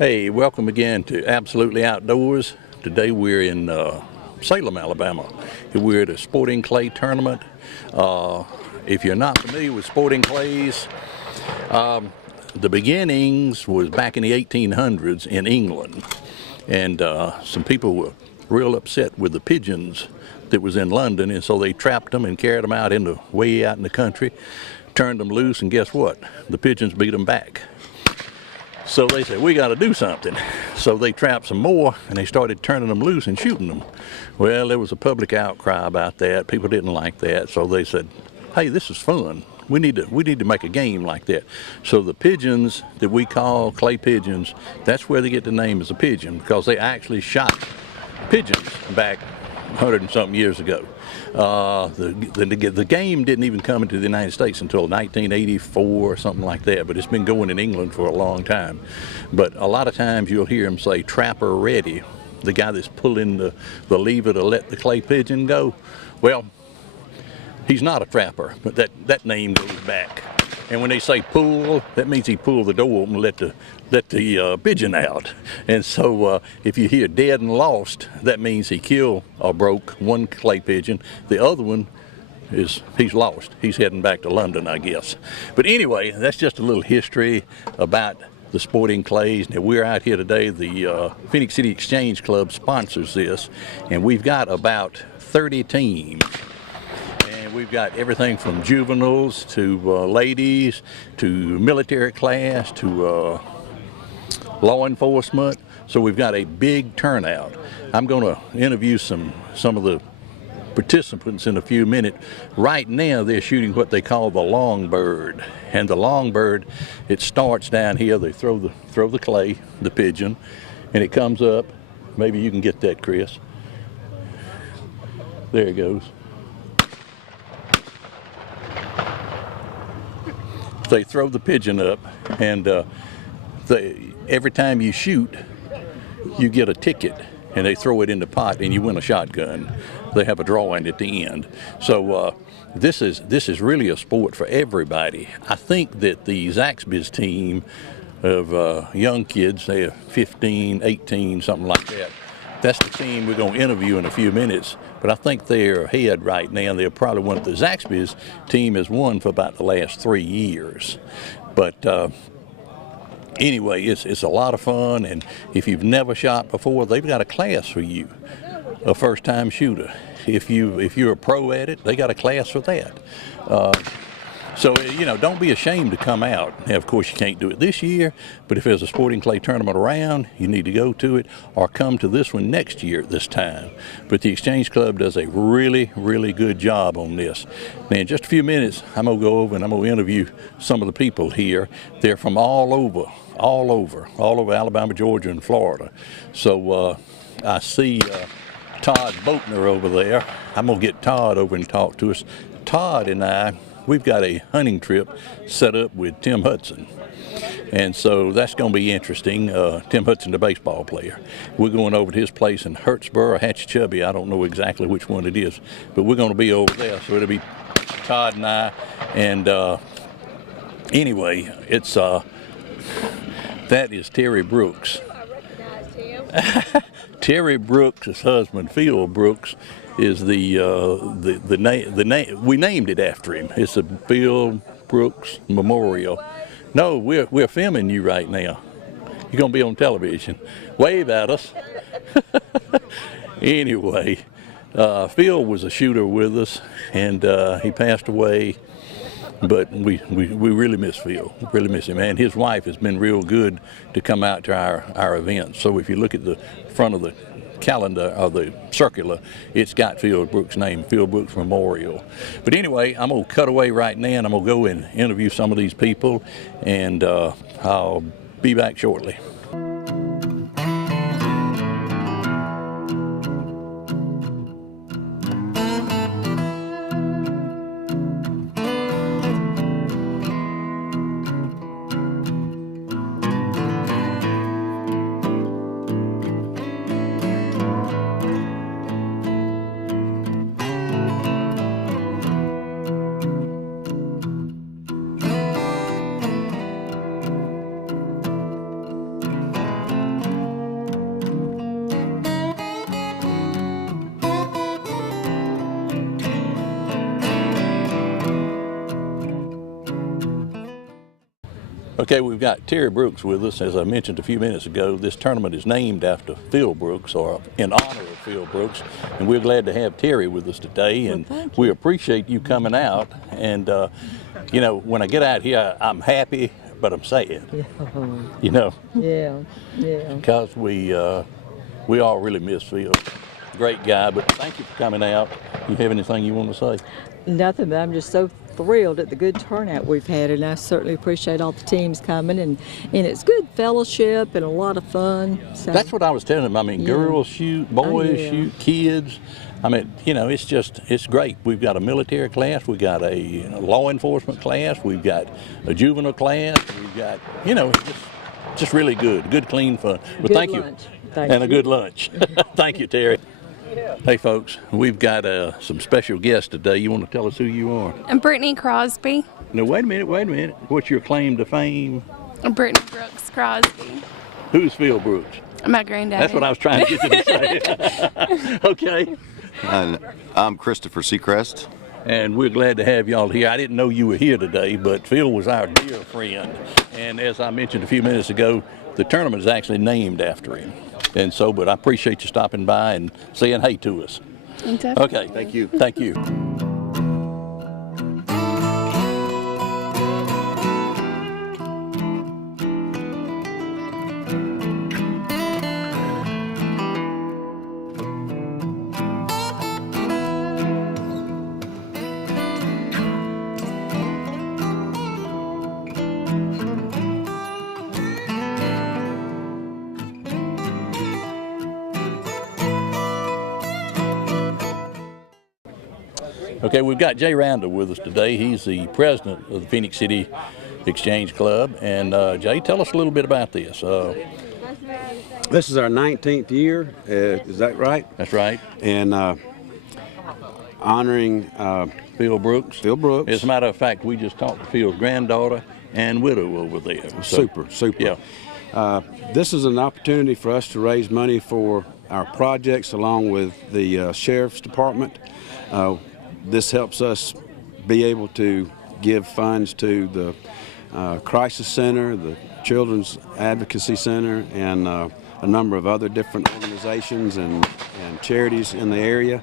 Hey, welcome again to Absolutely Outdoors. Today we're in Salem, Alabama. We're at a sporting clay tournament. If you're not familiar with sporting clays, the beginnings was back in the 1800s in England, and some people were real upset with the pigeons that was in London, and so they trapped them and carried them out way out in the country, turned them loose, and guess what? The pigeons beat them back. So they said, we got to do something. So they trapped some more, and they started turning them loose and shooting them. Well, there was a public outcry about that. People didn't like that, so they said, hey, this is fun. We need to make a game like that. So the pigeons that we call clay pigeons, that's where they get the name as a pigeon, because they actually shot pigeons back 100 and something years ago. The game didn't even come into the United States until 1984 or something like that, but it's been going in England for a long time. But a lot of times you'll hear them say trapper ready, the guy that's pulling the lever to let the clay pigeon go. Well, he's not a trapper, but that name goes back. And when they say pull, that means he pulled the door open and let the pigeon out. And so if you hear dead and lost, that means he killed or broke one clay pigeon. The other one he's lost. He's heading back to London, I guess. But anyway, that's just a little history about the sporting clays. Now we're out here today. The Phenix City Exchange Club sponsors this, and we've got about 30 teams. We've got everything from juveniles to ladies to military class to law enforcement. So we've got a big turnout. I'm going to interview some of the participants in a few minutes. Right now they're shooting what they call the long bird. And the long bird, it starts down here. They throw the clay, the pigeon, and it comes up. Maybe you can get that, Chris. There it goes. They throw the pigeon up, and every time you shoot, you get a ticket, and they throw it in the pot, and you win a shotgun. They have a drawing at the end. So this is really a sport for everybody. I think that the Zaxby's team of young kids, they are 15, 18, something like that. That's the team we're going to interview in a few minutes, but I think they're ahead right now. They're probably one of the Zaxby's team has won for about the last 3 years. But anyway, it's a lot of fun, and if you've never shot before, they've got a class for you, a first-time shooter. If you're a pro at it, they got a class for that. So, don't be ashamed to come out. Now, of course, you can't do it this year, but if there's a sporting clay tournament around, you need to go to it or come to this one next year at this time. But the Exchange Club does a really, really good job on this. Now, in just a few minutes, I'm going to go over and I'm going to interview some of the people here. They're from all over Alabama, Georgia, and Florida. So I see Todd Boatner over there. I'm going to get Todd over and talk to us. Todd and I, we've got a hunting trip set up with Tim Hudson, and so that's going to be interesting. Tim Hudson, the baseball player. We're going over to his place in Hurtsboro, Hatchchubby. I don't know exactly which one it is, but we're going to be over there, so it'll be Todd and I. And anyway, it's that is Terry Brooks. Terry Brooks' husband, Phil Brooks, is the name we named it after him. It's a Phil Brooks Memorial. No, we're filming you right now. You're gonna be on television. Wave at us. Anyway, Phil was a shooter with us, and he passed away. But we really miss Phil. Really miss him. And his wife has been real good to come out to our events. So if you look at the front of the calendar or the circular, it's got Phil Brooks' name, Phil Brooks Memorial. But anyway, I'm going to cut away right now, and I'm going to go and interview some of these people, and I'll be back shortly. Okay, we've got Terry Brooks with us. As I mentioned a few minutes ago, this tournament is named after Phil Brooks, or in honor of Phil Brooks, and we're glad to have Terry with us today, and we appreciate you coming out. And you know, when I get out here, I'm happy, but I'm sad. Yeah. You know. Yeah. Because we all really miss Phil. Great guy, but thank you for coming out. You have anything you want to say? Nothing, but I'm just so thrilled at the good turnout we've had, and I certainly appreciate all the teams coming, and it's good fellowship and a lot of fun. So. That's what I was telling them. I mean, girls shoot, boys shoot, kids. I mean, you know, it's great. We've got a military class, we've got a law enforcement class, we've got a juvenile class, we've got, you know, just really good clean fun. Well, good thank lunch. you. And a good lunch. Thank you, Terry. Hey folks, we've got some special guests today. You want to tell us who you are? I'm Brittany Crosby. No, wait a minute. What's your claim to fame? I'm Brittany Brooks Crosby. Who's Phil Brooks? My granddaddy. That's what I was trying to get you to say. Okay. And I'm Christopher Seacrest. And we're glad to have y'all here. I didn't know you were here today, but Phil was our dear friend. And as I mentioned a few minutes ago, the tournament is actually named after him. And so, but I appreciate you stopping by and saying hey to us. Okay, Thank you. Thank you. Okay, we've got Jay Randall with us today. He's the president of the Phenix City Exchange Club. And Jay, tell us a little bit about this. This is our 19th year, is that right? That's right. And honoring Phil Brooks. Phil Brooks. As a matter of fact, we just talked to Phil's granddaughter and widow over there. So, Super. Yeah. This is an opportunity for us to raise money for our projects along with the Sheriff's Department. This helps us be able to give funds to the Crisis Center, the Children's Advocacy Center, and a number of other different organizations and charities in the area.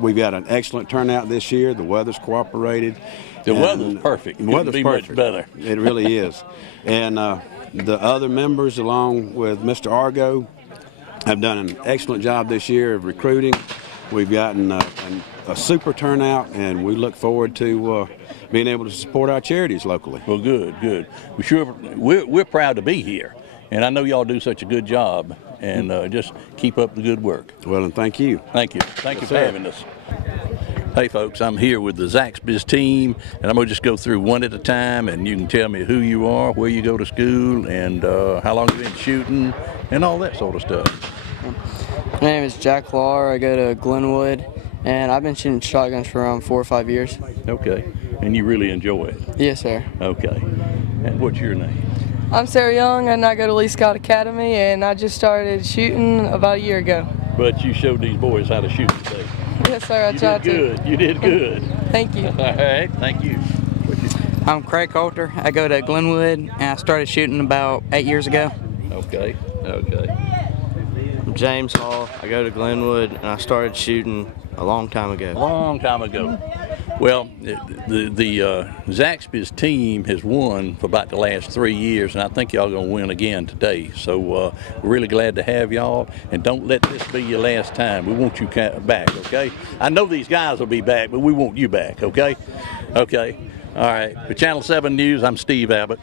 We've got an excellent turnout this year. The weather's cooperated. The weather's perfect. The weather's be perfect. much better. It really is. And the other members, along with Mr. Argo, have done an excellent job this year of recruiting. We've gotten a super turnout, and we look forward to being able to support our charities locally. Well, good. We're proud to be here, and I know y'all do such a good job, and just keep up the good work. Well, and thank you. Thank you for having us. Hey folks, I'm here with the Zaxby's team, and I'm going to just go through one at a time, and you can tell me who you are, where you go to school, and how long you've been shooting, and all that sort of stuff. My name is Jack Lahr. I go to Glenwood, and I've been shooting shotguns for around 4 or 5 years. Okay, and you really enjoy it? Yes, sir. Okay, and what's your name? I'm Sarah Young, and I go to Lee Scott Academy, and I just started shooting about a year ago. But you showed these boys how to shoot today. Yes, sir, I tried to. You did good. Thank you. All right, thank you. I'm Craig Coulter. I go to Glenwood, and I started shooting about 8 years ago. Okay. I'm James Hall. I go to Glenwood, and I started shooting a long time ago. Well, the Zaxby's team has won for about the last 3 years, and I think y'all gonna win again today. So we're really glad to have y'all, and don't let this be your last time. We want you back, okay? I know these guys will be back, but we want you back, okay? Okay. All right. For Channel 7 News, I'm Steve Abbott.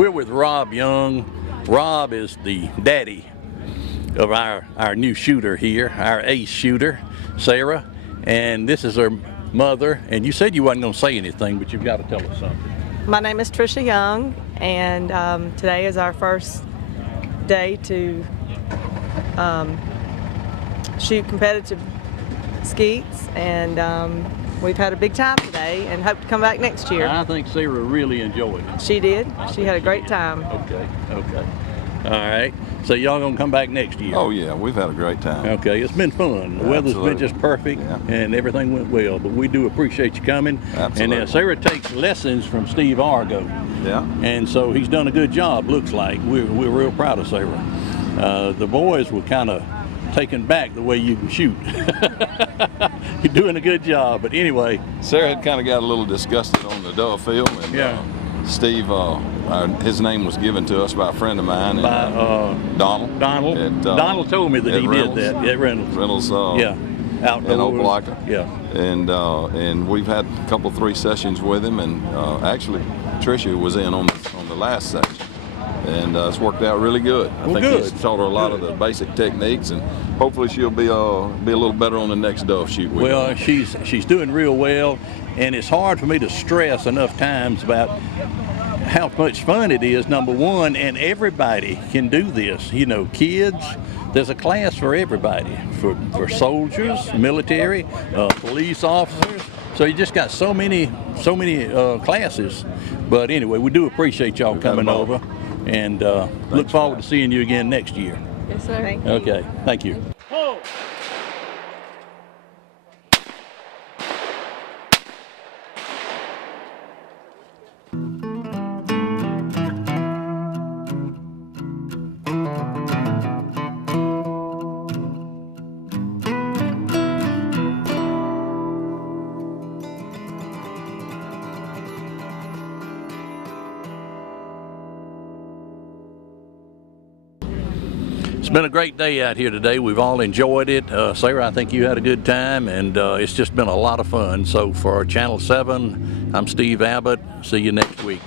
We're with Rob Young. Rob is the daddy of our new shooter here, our ace shooter, Sarah, and this is her mother. And you said you wasn't going to say anything, but you've got to tell us something. My name is Trisha Young, and today is our first day to shoot competitive skeets, and we've had a big time today and hope to come back next year. I think Sarah really enjoyed it. She did. She had a great time. Okay. All right. So y'all gonna come back next year? Oh yeah, we've had a great time. Okay, it's been fun. The weather's been just perfect, and everything went well. But we do appreciate you coming. Absolutely. And Sarah takes lessons from Steve Argo. Yeah. And so he's done a good job. Looks like we're real proud of Sarah. The boys were kind of taken back the way you can shoot. You're doing a good job. But anyway, Sarah had kind of got a little disgusted on the dove field, and Steve, his name was given to us by a friend of mine, Donald. Donald told me that he Reynolds. did that. At Reynolds. Outdoors. In Opelika. Yeah. And we've had a couple, 3 sessions with him, and actually Tricia was in on the last session, and it's worked out really good. I think he's taught her a lot of the basic techniques, and hopefully she'll be a little better on the next dove shoot. Well, she's doing real well, and it's hard for me to stress enough times about how much fun it is, number one, and everybody can do this. You know, kids, there's a class for everybody, for soldiers, military, police officers. So you just got so many classes. But anyway, we do appreciate y'all coming over, and look forward to seeing you again next year. Yes, sir. Thank you. Okay, thank you. It's been a great day out here today. We've all enjoyed it. Sarah, I think you had a good time, and it's just been a lot of fun. So for Channel 7, I'm Steve Abbott. See you next week.